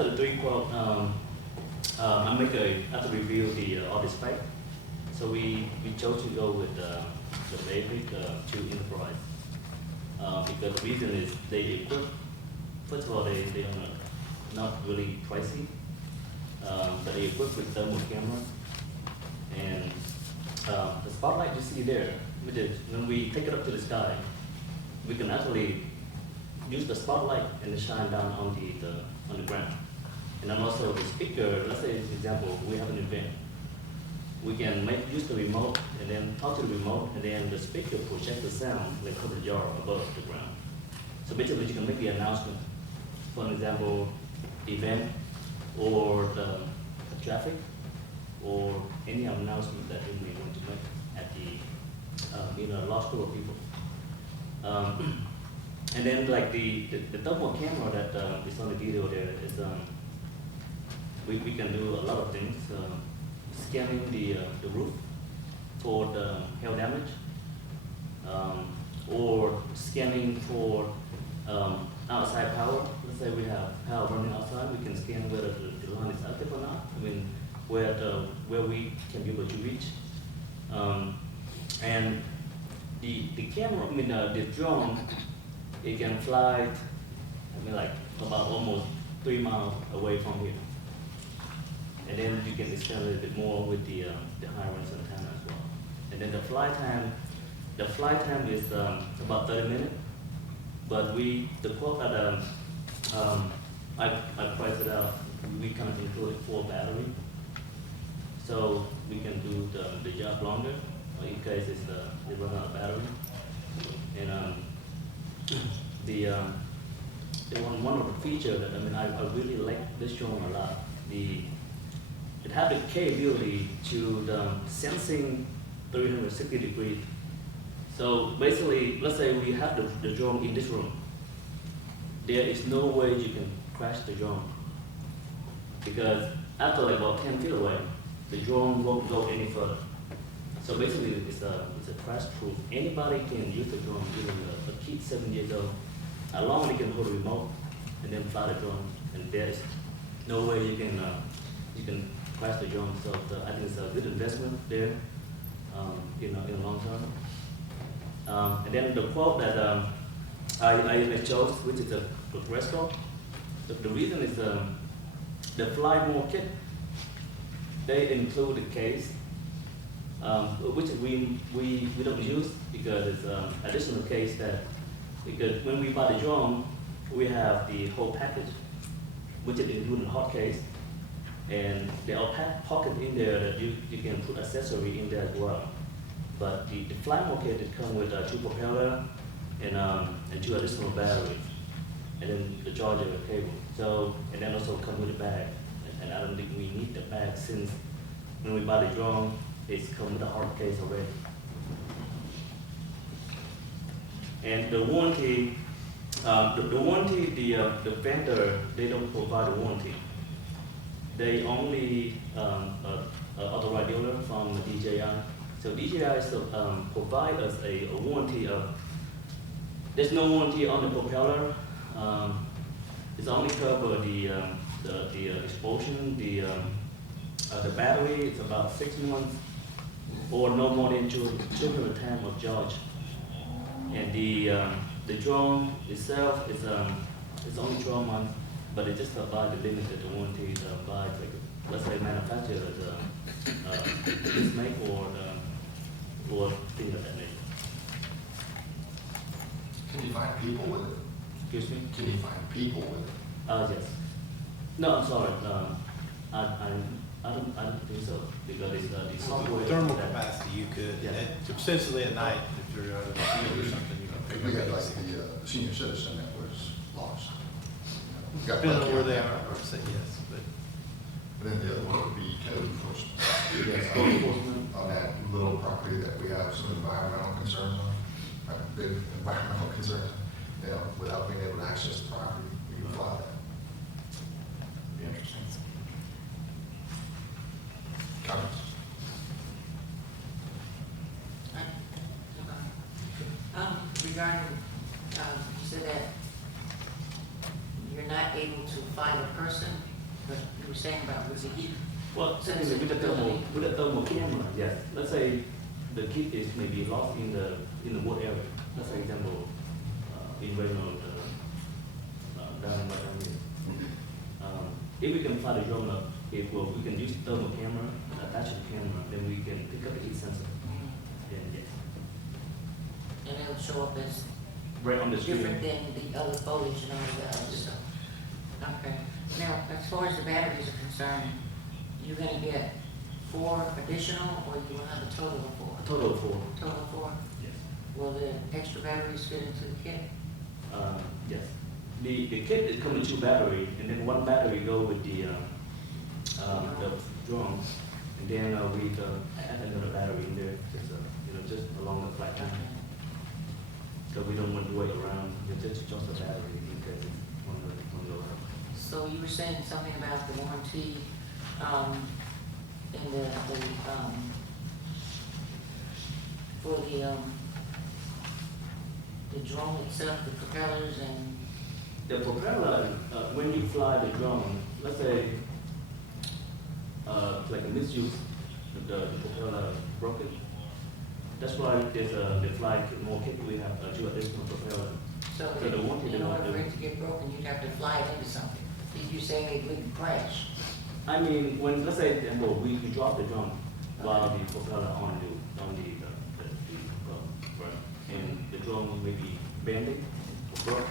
after the 3 quote, after review the all the spec, so we chose to go with the basic 2 enterprise. Because the reason is they equip, first of all, they are not really pricey, but they equip with thermal camera. And the spotlight you see there, which is when we take it up to the sky, we can actually use the spotlight and shine down on the ground. And then also the speaker, let's say for example, we have an event. We can use the remote and then talk to the remote, and then the speaker project the sound like cover the jar above the ground. So basically you can make the announcement, for example, event or the traffic or any announcement that you may want to make at the large group of people. And then like the thermal camera that is on the video there is we can do a lot of things. Scanning the roof for the hail damage, or scanning for outside power. Let's say we have power running outside, we can scan whether the line is active or not. I mean, where we can be able to reach. And the camera, I mean, the drone, it can fly, I mean, like about almost 3 miles away from here. And then you can expand a little bit more with the high-range antenna as well. And then the flight time is about 30 minutes. But the quote that I priced it out, we kind of included 4 battery. So we can do the job longer, or in case they run out of battery. And one of the features that I really like this drone a lot. It had the capability to sensing 360 degrees. So basically, let's say we have the drone in this room. There is no way you can crash the drone, because after like about 10 feet away, the drone won't go any further. So basically, it's a crash proof. Anybody can use the drone, even a kid 7 years old, as long as they can hold a remote and then fly the drone. And there is no way you can crash the drone. So I think it's a good investment there, in the long term. And then the quote that I chose, which is a Resco. The reason is the Fly More kit. They include the case, which we don't use because it's additional case because when we buy the drone, we have the whole package, which is including a hot case, and there are pocket in there that you can put accessory in there as well. But the flight mode kit, it comes with 2 propeller and 2 additional batteries, and then the charger cable. So, and then also come with a bag. And I don't think we need the bag, since when we buy the drone, it's come with a hard case already. And the warranty, the vendor, they don't provide a warranty. They only authorized dealer from DJI. So DJI provide us a warranty of. There's no warranty on the propeller. It's only cover the explosion, the battery. It's about 6 months, or no more than 200 times of charge. And the drone itself is it's only 12 months, but it just about the limited warranty by, like, let's say, manufacturer this make or things of that nature. Can you find people with it? Excuse me? Can you find people with it? Yes. No, I'm sorry. I don't think so, because it's the software. Thermal that- capacity, you could, Yeah. essentially at night, if you're out of the field or something, you can pick We had up. like the senior citizen that was lost. Got Depending on lucky where on they that are, one. I would say yes, but. Then the other one would be code enforcement. Yes, code enforcement. On that little property that we have some environmental concerns on, big environmental concerns, without being able to access the property, we can fly that. Be interesting. Comments? Regarding, you said that you're not able to by the person, but you were saying about with the heat. Well, technically, with the thermal camera, yes. Let's say the kid is maybe lost in the wood area. Let's say example, in Reno, down by if we can fly the drone up, we can use thermal camera, attach the camera, then we can pick up the heat sensor. Then yes, And it'll show up as right on the screen. different than the other foliage and all the other stuff. Okay. Now, as far as the batteries are concerned, you're gonna get 4 additional, or you will have a total of 4? A total of 4. Total of 4? Yes. Will the extra batteries fit into the kit? Yes. The kit is coming 2 battery, and then 1 battery go with the drone, and then we add another battery in there, just along the flight time. So we don't want to wait around, just the battery because it's on the road. So you were saying something about the warranty, in for the drone itself, the propellers and, The propeller, when you fly the drone, let's say, like a misuse, the propeller broken. That's why there's the flight more kit, we have 2 additional propellers. so So the warranty in they order want for to- it to get broken, you'd have to fly it into something. Did you say it wouldn't crash? I mean, when, let's say, we drop the drone while the propeller on the right, and the drone may be bending or broke,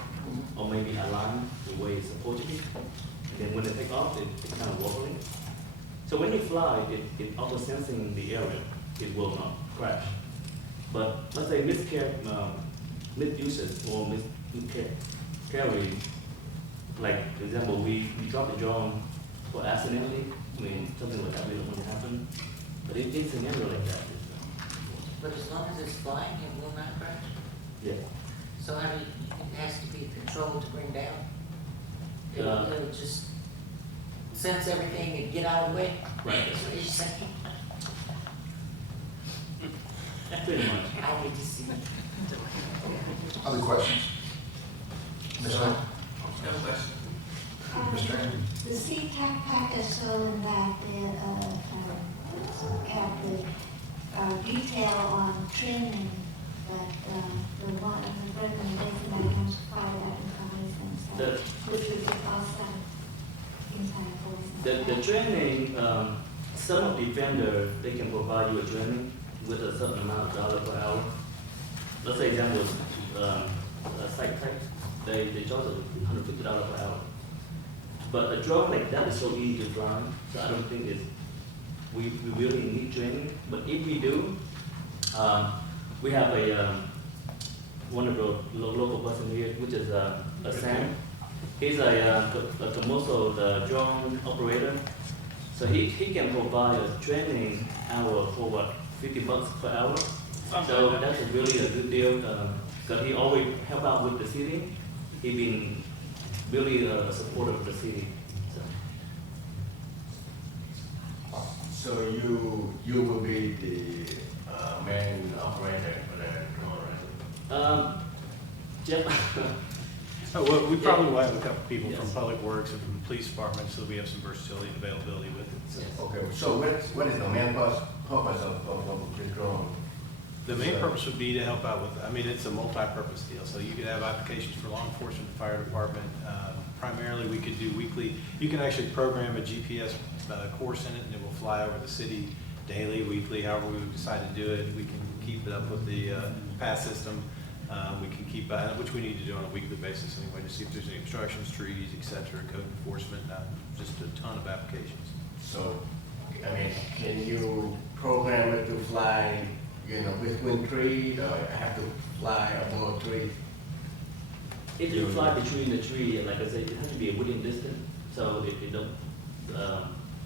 or maybe aligned the way it's supposed to be. And then when they take off, it's kind of wobbling. So when you fly, it auto sensing the area, it will not crash. But let's say misuses or miscarry, like for example, we drop the drone for accidentally, I mean, something like that we don't want to happen. But if it's a scenario like that, But as long as it's flying, it will not crash? yeah. So how do you, it has to be controlled to bring down? It'll just sense everything and get out of the way? Right. That's what you're saying? Pretty much. I need to see. Other questions? Ms. Hunt? No question. Mr. Andrews? The CTAC pack is showing that have the detail on training, but the one, the recommendation that comes to follow that information, so which we could also inside The training, some of the vendors, they can provide you a training with a certain amount of dollar per hour. Let's say example, a site type, they charge $150 per hour. But a drone like that is so easy to fly, so I don't think we really need training. But if we do, we have one of the local person here, which is Sam. He's a commercial drone operator. So he can provide a training hour for what, $50 per hour. So that's really a good deal, because he always help out with the city. He been really a supporter of the city. So you will be the main operator for the drone, right? Jeff, Well, we probably will have a couple people from Yes. Public Works and from the police department, so we have some versatility and availability with it. So Okay, so what is the main purpose of the drone? the main purpose would be to help out with, I mean, it's a multi-purpose deal, so you could have applications for law enforcement, fire department. Primarily, we could do weekly, you can actually program a GPS course in it, and it will fly over the city daily, weekly, however we would decide to do it. We can keep it up with the pass system. We can keep, which we need to do on a weekly basis anyway, to see if there's any obstructions, trees, et cetera, code enforcement, just a ton of applications. So, I mean, can you program it to fly, between trees, or have to fly above trees? if you fly between the tree, like I said, it has to be a within distance. So if you don't,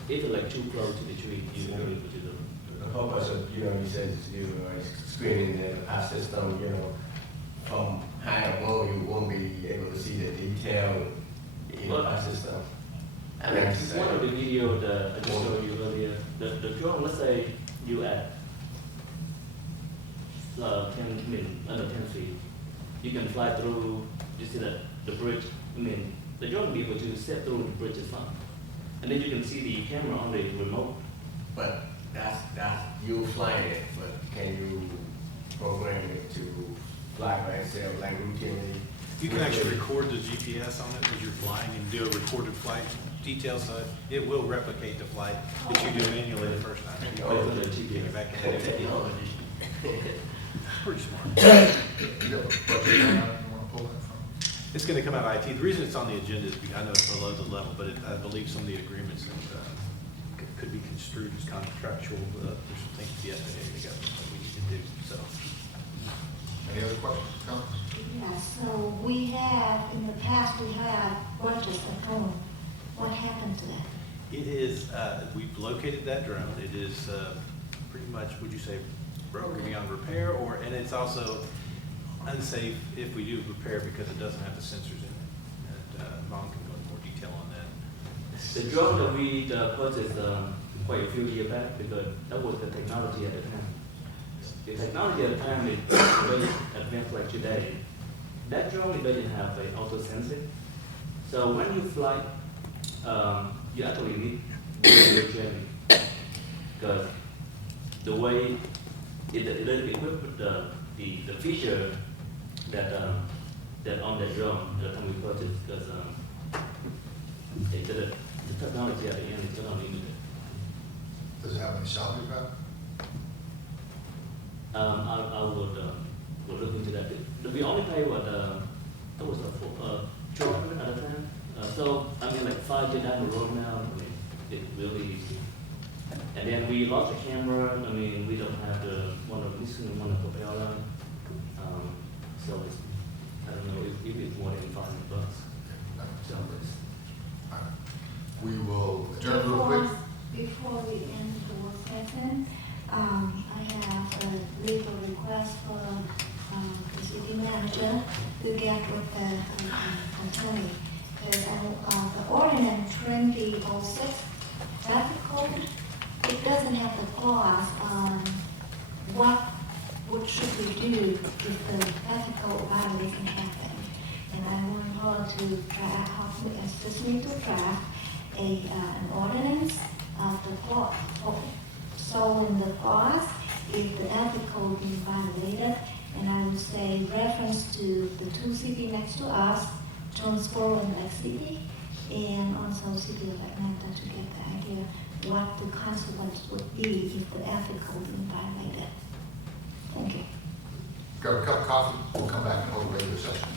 if you're like too close to the tree, you won't be able to do The purpose of, you said you are screening the pass system, from high above, you won't be able to see the detail in the pass system. I mean, One of the video that I just showed you earlier, the drone, let's say you at 10, under 10 feet, you can fly through, you see the bridge, the drone will be able to step through the bridge is fine. And then you can see the camera on the remote. But that's you flying it, but can you program it to fly by itself like routinely? You can actually record the GPS on it as you're flying and do a recorded flight detail, so it will replicate the flight that you do manually the first time. You Oh, put it in the back in the day. Pretty smart. You have a budget line item you want to pull that from? It's gonna come out of IT. The reason it's on the agenda is because I know it's below the level, but I believe some of the agreements could be construed as contractual. There's some things the FAA together that we need to do, so. Any other questions, comments? Yeah, so we have, in the past, we had purchased a drone. What happened to that? It is, we've located that drone. It is pretty much, would you say, broken beyond repair, or, and it's also unsafe if we do repair because it doesn't have the sensors in it. And Mom can go into more detail on that. The drone that we purchased quite a few years back, because that was the technology at the time. The technology at the time is very advanced like today. That drone doesn't have an auto sensing. So when you fly, you actually need good training. Because the way it is equipped with the feature that on the drone at the time we purchased, because the technology at the end is not limited. Does it have any salary value? I would look into that. We only pay what, that was a $1,200 at the time. So, I mean, like 5 years down the road now, I mean, it really, and then we lost the camera. I mean, we don't have the missing one of the propeller. So it's, I don't know if it's more than $500. So it's, All right. We will adjourn real quick. Before we end the work session, I have a legal request for the city manager to get with the attorney. Because the ordinance 2006 traffic code, it doesn't have the clause on what should we do if the traffic code violation happen. And I want her to help me, assist me to draft an ordinance of the clause. So in the clause, if the traffic code is violated, and I would say reference to the 2 cities next to us, Jonesboro and Lake City, and also City of Atlanta, to get the idea what the consequence would be if the traffic code is violated. Thank you. Grab a cup of coffee, we'll come back and hold a regular session.